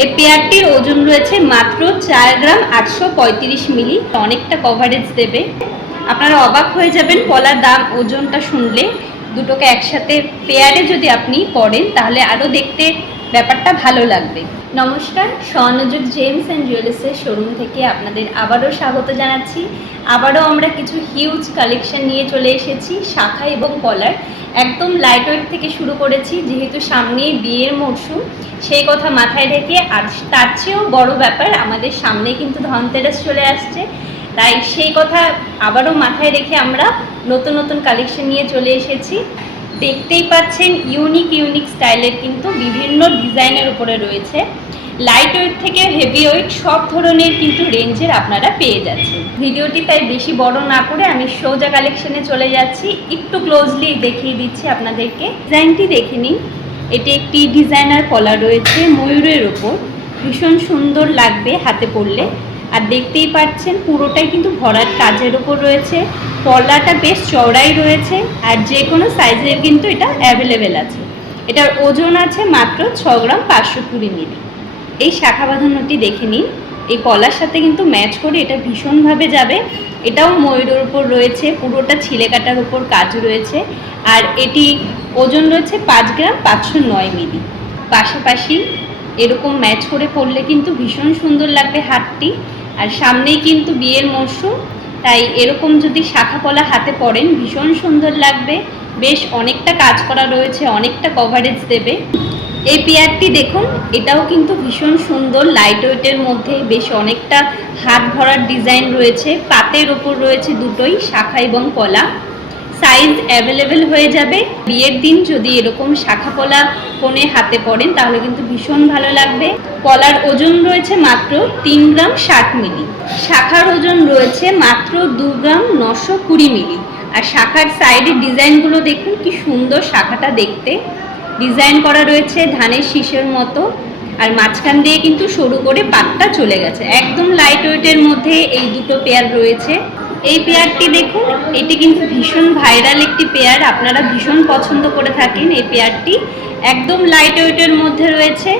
এই পেয়ারটির ওজন রয়েছে মাত্র চার গ্রাম আটশো পঁয়ত্রিশ মিলি। অনেকটা কভারেজ দেবে। আপনারা অবাক হয়ে যাবেন, কলার দাম, ওজনটা শুনলে। দুটোকে একসাথে পেয়ারে যদি আপনি পড়েন তাহলে আরও দেখতে ব্যাপারটা ভালো লাগবে। নমস্কার, স্বর্ণযুগ জেমস অ্যান্ড জুয়েলার্সের শোরুম থেকে আপনাদের আবারও স্বাগত জানাচ্ছি। আবারও আমরা কিছু হিউজ কালেকশন নিয়ে চলে এসেছি, শাখা এবং কলার। একদম লাইট ওয়েট থেকে শুরু করেছি, যেহেতু সামনেই বিয়ের মরশুম, সেই কথা মাথায় রেখে আর তার চেয়েও বড় ব্যাপার, আমাদের সামনে কিন্তু ধনতেরাস চলে আসছে। তাই সেই কথা আবারও মাথায় রেখে আমরা নতুন নতুন কালেকশন নিয়ে চলে এসেছি। দেখতেই পাচ্ছেন ইউনিক ইউনিক স্টাইলের কিন্তু বিভিন্ন ডিজাইনের উপরে রয়েছে। লাইট ওয়েট থেকে হেভি ওয়েট সব ধরনের কিন্তু রেঞ্জের আপনারা পেয়ে যাচ্ছেন। ভিডিওটি তাই বেশি বড় না করে আমি সোজা কালেকশনে চলে যাচ্ছি। একটু ক্লোজলি দেখিয়ে দিচ্ছি আপনাদেরকে। ডিজাইনটি দেখে নিন। এটি একটি ডিজাইনার কলা রয়েছে ময়ূরের ওপর ভীষণ সুন্দর লাগবে হাতে পরলে। আর দেখতেই পাচ্ছেন পুরোটাই কিন্তু ভরার কাজের ওপর রয়েছে। পলাটা বেশ চওড়াই রয়েছে আর যে কোনো সাইজের কিন্তু এটা অ্যাভেলেবেল আছে। এটার ওজন আছে মাত্র ছ গ্রাম পাঁচশো কুড়ি মিলি। এই শাখা বাঁধানোটি দেখে নিন। এই কলার সাথে কিন্তু ম্যাচ করে এটা ভীষণভাবে যাবে। এটাও ময়ূরের উপর রয়েছে, পুরোটা ছিলে কাটার উপর কাজ রয়েছে। আর এটি ওজন রয়েছে পাঁচ গ্রাম পাঁচশো নয় মিলি। পাশাপাশি এরকম ম্যাচ করে পড়লে কিন্তু ভীষণ সুন্দর লাগবে হাতটি। আর সামনেই কিন্তু বিয়ের মরশুম, তাই এরকম যদি শাখা কলা হাতে পড়েন, ভীষণ সুন্দর লাগবে। বেশ অনেকটা কাজ করা রয়েছে, অনেকটা কভারেজ দেবে। এই পেয়ারটি দেখুন, এটাও কিন্তু ভীষণ সুন্দর লাইট ওয়েটের মধ্যে বেশ অনেকটা হাত ভরার ডিজাইন রয়েছে, পাতের ওপর রয়েছে দুটোই, শাখা এবং কলা। সাইজ অ্যাভেলেবেল হয়ে যাবে। বিয়ের দিন যদি এরকম শাখা কলা ফোনে হাতে পড়েন, তাহলে কিন্তু ভীষণ ভালো লাগবে। কলার ওজন রয়েছে মাত্র তিন গ্রাম ষাট মিলি। শাখার ওজন রয়েছে মাত্র দু গ্রাম নশো কুড়ি মিলি। আর শাখার সাইডের ডিজাইনগুলো দেখুন, কি সুন্দর শাখাটা দেখতে। ডিজাইন করা রয়েছে ধানের শীষের মতো। আর মাঝখান দিয়ে কিন্তু সরু করে পাতটা চলে গেছে। একদম লাইট ওয়েটের মধ্যে এই দুটো পেয়ার রয়েছে। এই পেয়ারটি দেখুন, এটি কিন্তু ভীষণ ভাইরাল একটি পেয়ার, আপনারা ভীষণ পছন্দ করে থাকেন এই পেয়ারটি। একদম লাইট ওয়েটের মধ্যে রয়েছে।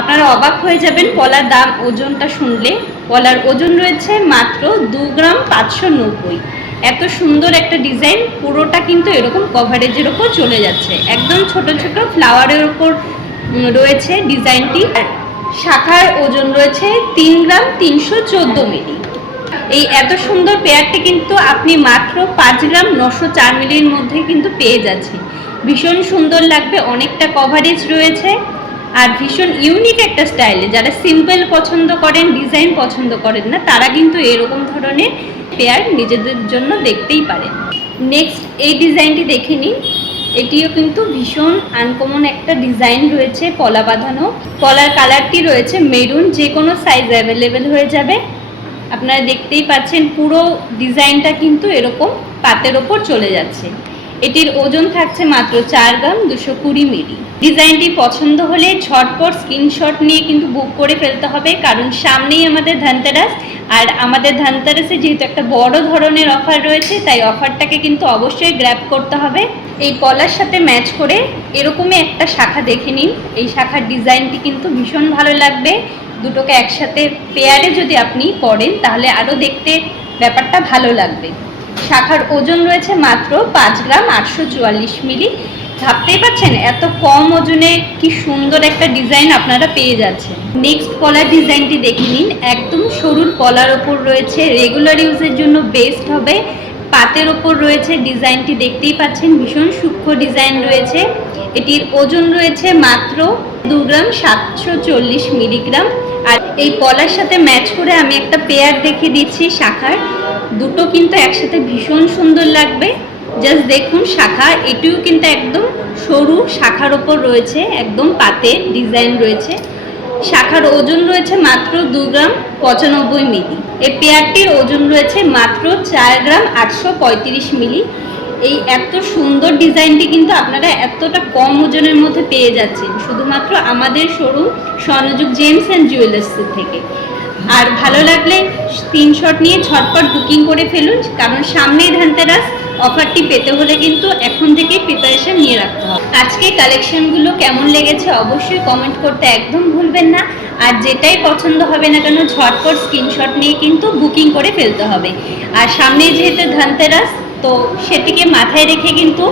আপনারা অবাক হয়ে যাবেন পলার দাম, ওজনটা শুনলে। পলার ওজন রয়েছে মাত্র দু গ্রাম পাঁচশো নব্বই। এত সুন্দর একটা ডিজাইন, পুরোটা কিন্তু এরকম কভারেজের ওপর চলে যাচ্ছে। একদম ছোট ছোট ফ্লাওয়ারের ওপর রয়েছে ডিজাইনটি। শাখার ওজন রয়েছে তিন গ্রাম তিনশো চোদ্দ মিলি। এই এত সুন্দর পেয়ারটি কিন্তু আপনি মাত্র পাঁচ গ্রাম নশো চার মিলির মধ্যে কিন্তু পেয়ে যাচ্ছেন। ভীষণ সুন্দর লাগবে, অনেকটা কভারেজ রয়েছে আর ভীষণ ইউনিক একটা স্টাইলে যারা সিম্পল পছন্দ করেন ডিজাইন পছন্দ করেন না, তারা কিন্তু এরকম ধরনের পেয়ার নিজেদের জন্য দেখতেই পারেন। নেক্সট এই ডিজাইনটি দেখে নিন। এটিও কিন্তু ভীষণ আনকমন একটা ডিজাইন রয়েছে পলা বাঁধানো। পলার কালারটি রয়েছে মেরুন যে কোনো সাইজ অ্যাভেলেবেল হয়ে যাবে। আপনারা দেখতেই পাচ্ছেন পুরো ডিজাইনটা কিন্তু এরকম পাতের ওপর চলে যাচ্ছে। এটির ওজন থাকছে মাত্র চার গ্রাম দুশো কুড়ি মিলি। ডিজাইনটি পছন্দ হলে ঝটপট স্ক্রিনশট নিয়ে কিন্তু বুক করে ফেলতে হবে, কারণ সামনেই আমাদের ধনতেরাস, আর আমাদের ধনতেরাসে যেহেতু একটা বড় ধরনের অফার রয়েছে, তাই অফারটাকে কিন্তু অবশ্যই গ্র্যাপ করতে হবে। এই পলার সাথে ম্যাচ করে এরকমই একটা শাখা দেখে নিন। এই শাখার ডিজাইনটি কিন্তু ভীষণ ভালো লাগবে। দুটোকে একসাথে পেয়ারে যদি আপনি পড়েন, তাহলে আরও দেখতে ব্যাপারটা ভালো লাগবে। শাখার ওজন রয়েছে মাত্র পাঁচ গ্রাম আটশো চুয়াল্লিশ মিলি। ভাবতেই পারছেন এত কম ওজনে কি সুন্দর একটা ডিজাইন আপনারা পেয়ে যাচ্ছেন। নেক্সট কলার ডিজাইনটি দেখে নিন। একদম সরুর কলার ওপর রয়েছে। রেগুলার ইউজের জন্য বেস্ট হবে পাতের ওপর রয়েছে ডিজাইনটি দেখতেই পাচ্ছেন, ভীষণ সূক্ষ্ম ডিজাইন রয়েছে। এটির ওজন রয়েছে মাত্র দু গ্রাম সাতশো চল্লিশ মিলিগ্রাম। আর এই কলার সাথে ম্যাচ করে আমি একটা পেয়ার দেখে দিচ্ছি শাখার। দুটো কিন্তু একসাথে ভীষণ সুন্দর লাগবে। জাস্ট দেখুন শাখা, এটিও কিন্তু একদম সরু শাখার ওপর রয়েছে, একদম পাতে ডিজাইন রয়েছে। শাখার ওজন রয়েছে মাত্র দু গ্রাম পঁচানব্বই মিলি। এই পেয়ারটির ওজন রয়েছে মাত্র চার গ্রাম আটশো পঁয়ত্রিশ মিলি। এই এত সুন্দর ডিজাইনটি কিন্তু আপনারা এতটা কম ওজনের মধ্যে পেয়ে যাচ্ছেন, শুধুমাত্র আমাদের showroom Swarnajug gems and jewellers থেকে। আর ভালো লাগলে স্ক্রিনশট নিয়ে ঝটপট বুকিং করে ফেলুন, কারণ সামনেই ধানতেরাস অফারটি পেতে হলে কিন্তু এখন থেকেই প্রিপারেশন নিয়ে রাখতে হবে। আজকে কালেকশনগুলো কেমন লেগেছে অবশ্যই কমেন্ট করতে একদম ভুলবেন না। আর যেটাই পছন্দ হবে না কেন ঝটপট স্ক্রিনশট নিয়ে কিন্তু বুকিং করে ফেলতে হবে। আর সামনে যেহেতু ধানতেরাস তো সেটিকে মাথায় রেখে কিন্তু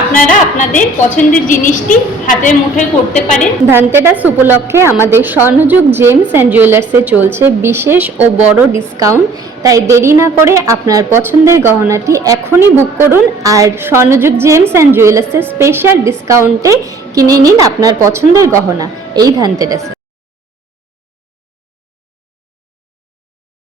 আপনারা আপনাদের পছন্দের জিনিসটি হাতের মুঠোয় করতে পারেন। ধানতেরাস উপলক্ষে আমাদের স্বর্ণযুগ জেমস অ্যান্ড জুয়েলার্সে চলছে বিশেষ ও বড় ডিসকাউন্ট। তাই দেরি না করে আপনার পছন্দের গহনাটি এখনই বুক করুন আর স্বর্ণযুগ জেমস অ্যান্ড জুয়েলার্সের স্পেশাল ডিসকাউন্টে কিনে নিন আপনার পছন্দের গহনা। এই ধানতেরাসে।